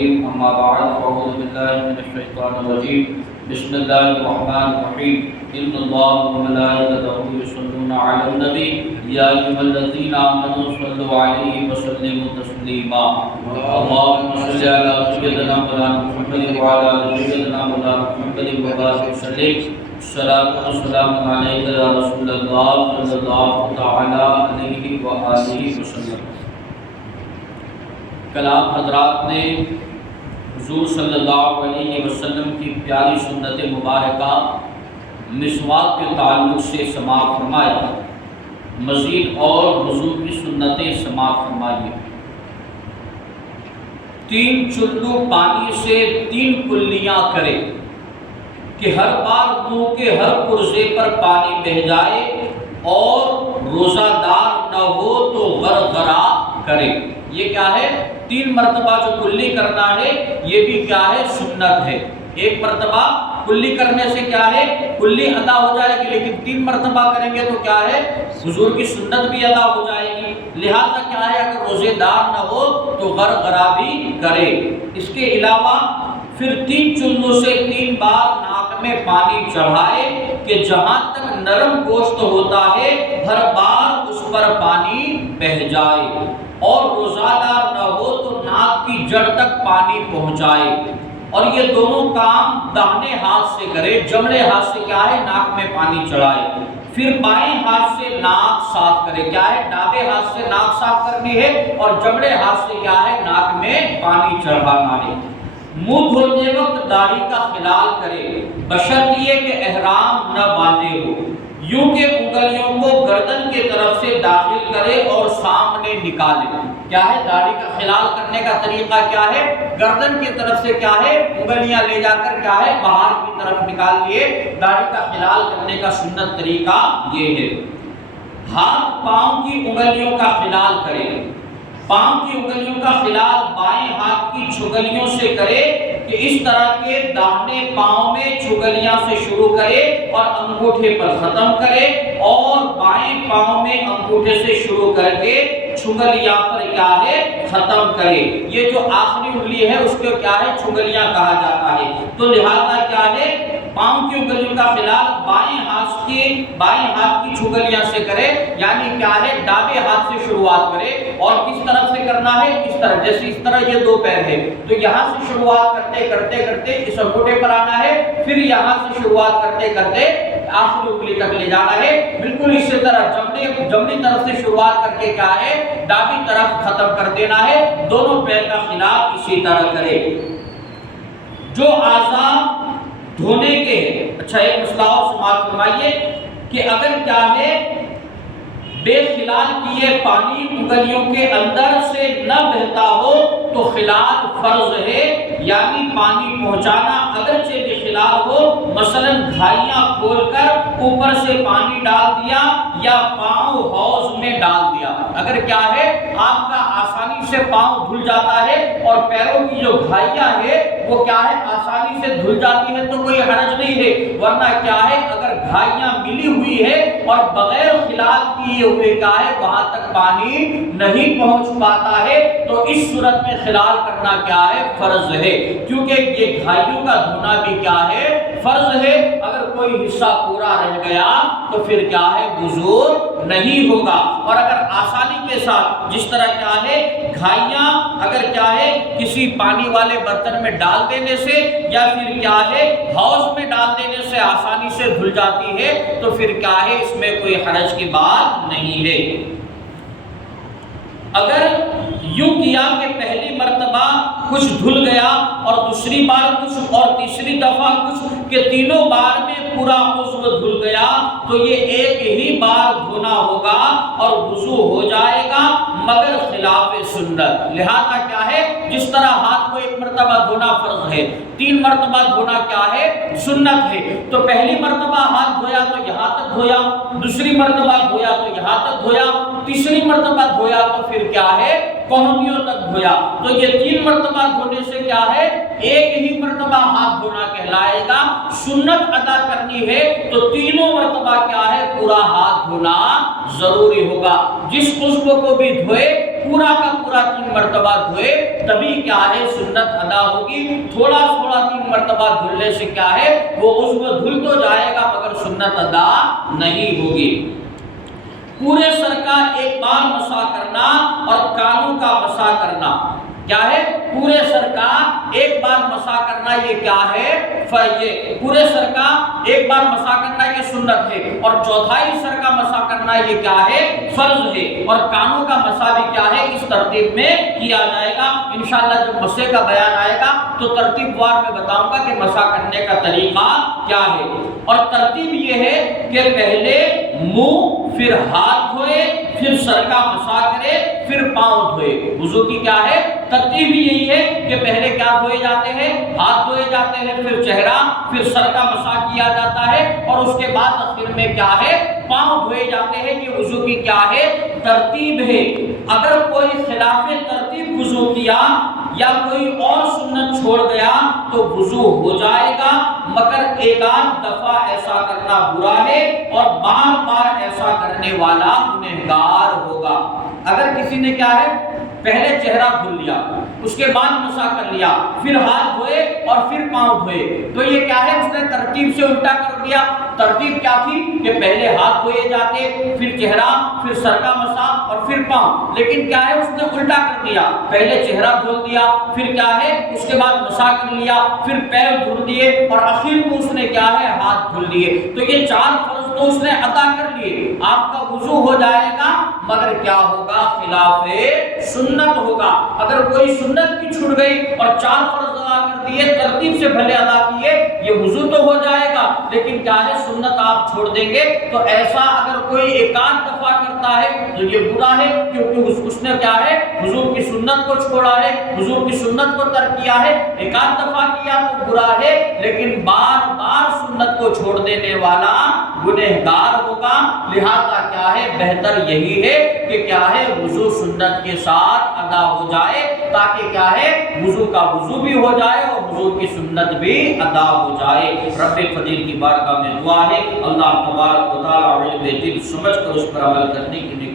الكريم أما بعد فأعوذ بالله من الشيطان الرجيم بسم الله الرحمن الرحيم إن الله وملائكته يصلون على النبي يا أيها الذين آمنوا صلوا عليه وسلموا تسليما اللهم صل على سيدنا مولانا محمد وعلى آل سيدنا مولانا محمد وبارك وسلم الصلاة والسلام عليك يا رسول الله صلى الله تعالى عليه وآله وسلم۔ کل آپ حضرات نے حضور صلی اللہ علیہ وسلم کی پیاری سنت مبارکہ مسواک کے تعلق سے سماعت فرمایا، مزید اور وضو کی سنتیں سماعت فرمائیے۔ 3 چلو پانی سے 3 کلیاں کرے کہ ہر بار منہ کے ہر پرزے پر پانی بہہ جائے، اور روزہ دار نہ ہو تو غرغرہ کرے۔ یہ کیا ہے؟ 3 مرتبہ جو کلی کرنا ہے یہ بھی کیا ہے؟ سنت ہے۔ 1 مرتبہ کلی کرنے سے کیا ہے؟ کلی ادا ہو جائے گی، لیکن 3 مرتبہ کریں گے تو کیا ہے؟ حضور کی سنت بھی ادا ہو جائے گی۔ لہذا کیا ہے؟ اگر روزے دار نہ ہو تو غرغرہ بھی کرے۔ اس کے علاوہ پھر 3 چلوں سے 3 بار ناک میں پانی چڑھائے کہ جہاں تک نرم گوشت ہوتا ہے ہر بار اس پر پانی بہہ جائے، اور روزہ دار نہ ہو تو ناک کی جڑ تک پانی پہنچائے۔ اور یہ دونوں کام داہنے ہاتھ سے کرے، جمڑے ہاتھ سے کیا ہے؟ ناک میں پانی چڑھائے۔ پھر بائیں ہاتھ سے ناک صاف کرے، کیا ہے؟ ڈابے ہاتھ سے ناک صاف کرنی ہے، اور جمڑے ہاتھ سے کیا ہے؟ ناک میں پانی چڑھانا ہے۔ منہ دھوتے وقت داڑھی کا خلال کرے، بشرط یہ کہ احرام نہ باندھے ہو، یوں کہ انگلیوں کو گردن کی طرف سے داخل کرے اور سامنے نکالے۔ کیا ہے؟ داڑھی کا خلال کرنے کا طریقہ کیا ہے؟ گردن کی طرف سے کیا ہے؟ انگلیاں لے جا کر کیا ہے؟ باہر کی طرف نکال لیے۔ داڑھی کا خلال کرنے کا سنت طریقہ یہ ہے۔ ہاتھ پاؤں کی انگلیوں کا خلال کرے، پاؤں کی انگلیوں کا خلال بائیں ہاتھ کی چھگلیوں سے کرے کہ اس طرح کے داہنے پاؤں میں چھگلیاں سے شروع کرے اور انگوٹھے پر ختم کرے، اور بائیں پاؤں میں انگوٹھے سے شروع کر کے چھگلیاں پر کیا ہے؟ ختم کرے۔ یہ جو آخری انگلی ہے اس کو کیا ہے؟ چھگلیاں کہا جاتا ہے۔ تو لہذا کیا ہے؟ پاؤں کی انگلیوں کا خلال بائیں ہاتھ کی چھگلیاں سے کرے، یعنی کیا ہے؟ ڈابے ہاتھ سے شروعات کرے، اور کس طرف سے کرنا ہے؟ اس طرح، جیسے اس طرح یہ 2 پیر ہے تو یہاں سے شروعات کرتے کرتے اس انگوٹھے پر آنا ہے، پھر یہاں سے شروعات کرتے کرتے آخری انگلی تک لے جانا ہے۔ بالکل اسی طرح جمنی طرف سے شروعات کر کے کیا ہے؟ ڈابی طرف ختم کر دینا ہے۔ دونوں پیر کا خلال اسی طرح کرے۔ جو اعضاء دھونے کے ہیں، اچھا ایک مسئلہ اور سماعت فرمائیے کہ اگر کیا ہے؟ بے خلال کیے پانی انگلیوں کے اندر سے نہ بہتا ہو تو خلال فرض ہے، یعنی پانی پہنچانا اگرچہ بے خلال ہو، مثلا گھائیاں کھول کر اوپر سے پانی ڈال دیا یا پاؤں حوض میں ڈال دیا۔ اگر کیا ہے؟ آپ کا آسانی سے پاؤں دھل جاتا ہے اور پیروں کی جو گھائیاں ہے وہ کیا ہے؟ آسانی سے دھل جاتی ہے تو کوئی حرج نہیں ہے، ورنہ کیا ہے؟ اگر گھائیاں ملی ہوئی ہے اور بغیر خلال کیے ہوئے کیا ہے؟ وہاں تک پانی نہیں پہنچ پاتا ہے تو اس صورت میں خلال کرنا کیا ہے؟ فرض ہے، کیونکہ یہ گھائیوں کا دھونا بھی کیا ہے؟ فرض ہے۔ اگر کوئی حصہ پورا رہ گیا تو پھر کیا ہے؟ وضو نہیں ہوگا۔ اور اگر آسانی کے ساتھ جس طرح کیا ہے؟ گھائیاں اگر کیا ہے؟ کسی پانی والے برتن میں ڈال دینے سے یا پھر کیا ہے؟ حوض میں ڈال دینے سے آسانی سے دھل جاتی ہے تو پھر کیا ہے؟ اس میں کوئی حرج کی بات نہیں ہے۔ اگر یوں کیا کہ پہلی مرتبہ کچھ دھل گیا اور دوسری بار کچھ اور تیسری دفعہ کچھ، کہ تینوں بار میں پورا عضو دھل گیا تو یہ ایک ہی بار دھونا ہوگا اور وضو ہو جائے گا، مگر خلاف سنت۔ لہذا کیا ہے؟ جس طرح ہاتھ کو 1 مرتبہ دھونا فرض ہے، 3 مرتبہ دھونا کیا ہے؟ سنت ہے۔ تو پہلی مرتبہ ہاتھ دھویا تو یہاں تک دھویا، دوسری مرتبہ دھویا تو یہاں تک دھویا، تیسری مرتبہ دھویا تو پھر کیا ہے؟ کوہنیوں تک دھویا۔ تو یہ 3 مرتبہ دھونے سے کیا ہے؟ ایک ہی مرتبہ ہاتھ دھونا کہلائے گا۔ سنت ادا کرنی ہے تو تینوں مرتبہ کیا ہے؟ پورا ہاتھ دھونا ضروری ہوگا۔ جس عضو کو بھی دھوئے پورا کا پورا 3 مرتبہ دھوئے تبھی کیا ہے سنت ادا ہوگی. تھوڑا تھوڑا 3 مرتبہ دھلنے سے کیا ہے وہ عضو دھل تو جائے گا مگر سنت ادا نہیں ہوگی. پورے سر کا ایک بار مسح کرنا اور کانوں کا مسح کرنا کیا ہے؟ پورے سر کا ایک بار مسح کرنا یہ کیا ہے؟ یہ پورے سر کا ایک بار مسح کرنا یہ سنت ہے اور چوتھائی سر کا مسح کرنا یہ کیا ہے؟ فرض ہے. اور کانوں کا مسح بھی کیا ہے اس ترتیب میں کیا جائے گا. انشاءاللہ جب مسح کا بیان آئے گا تو ترتیب وار میں بتاؤں گا کہ مسح کرنے کا طریقہ کیا ہے. اور ترتیب یہ ہے کہ پہلے منہ پھر ہاتھ دھوئے پھر سر کا مسح کرے پھر پاؤں دھوئے. وضو کی کیا ہے ترتیب یہی ہے کہ پہلے کیا دھوئے جاتے ہیں؟ ہاتھ دھوئے جاتے ہیں پھر چہرہ پھر سر کا مسح کیا جاتا ہے اور اس کے بعد آخر میں کیا ہے پاؤں دھوئے جاتے ہیں. یہ وضو کی کیا ہے ترتیب ہے. اگر کوئی خلاف ترتیب وضو کیا یا کوئی اور سنت چھوڑ گیا تو وضو ہو جائے گا مگر ایک آدھ دفعہ ایسا کرنا برا ہے اور بار بار ایسا کرنے والا گنہگار ہوگا. اگر کسی نے کیا ہے پہلے چہرہ دھل لیا اس کے بعد مسح کر لیا پھر ہاتھ دھوئے اور پھر پاؤں دھوئے تو یہ کیا ہے اس نے ترتیب سے الٹا کر دیا. ترتیب کیا تھی کہ پہلے ہاتھ دھوئے جاتے پھر چہرہ پھر سر کا مسح اور پھر پاؤں. لیکن کیا ہے اس نے الٹا کر دیا. پہلے چہرہ دھل دیا پھر کیا ہے اس کے بعد مسح کر لیا پھر پیر دھل دیے اور آخر کو اس نے کیا ہے ہاتھ دھل دیے. تو یہ 4 فرض تو اس نے ادا کر لیے. آپ کا وضو ہو جائے گا مگر کیا ہوگا خلاف سنت ہوگا. اگر کوئی سنت بھی چھوٹ گئی اور 4 فرض ادا کر دیے ترتیب سے بھلے ادا کیے یہ وضو تو ہو جائے گا لیکن کیا ہے سنت آپ چھوڑ دیں گے. تو ایسا اگر کوئی ایک آدھ دفعہ کرتا ہے تو یہ برا ہے کیونکہ اس نے کیا ہے حضور کی سنت کو چھوڑا ہے حضور کی سنت کو ترک کیا ہے. ایک آدھ دفعہ کیا تو برا ہے لیکن بار بار سنت کو چھوڑ دینے والا گنہگار ہوگا. لہذا کیا ہے بہتر یہی ہے کہ کیا ہے وضو سنت کے ساتھ ادا ہو جائے تاکہ کیا ہے وضو کا وضو بھی ہو جائے اور وضو کی سنت بھی ادا ہو جائے. رب فضیل کی بارگاہ میں دعا ہے اللہ تبارک و تعالی علم دل سمجھ کر اس پر عمل کرنے کی